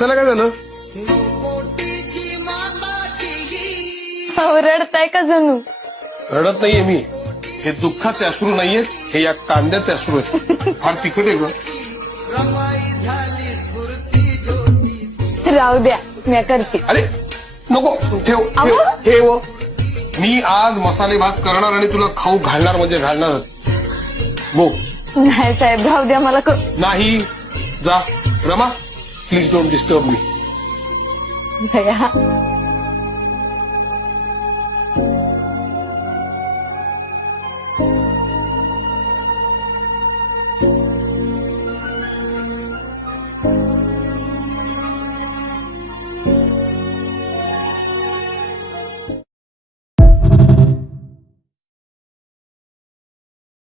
हसायला काय झालं? रडताय का जणू? रडत नाहीये मी. हे दुःखाचे अश्रू नाहीये, हे या कांद्याचे अश्रू आहेत. फार तिखट आहे ग. राहू द्या, मी करते. अरे नको, ठेव ठेव ठेव. मी आज मसाले भात करणार आणि तुला खाऊ घालणार म्हणजे घालणारच. गो. नाही साहेब, राहू द्या, मला नाही, जा. Rama, please don't disturb me. भया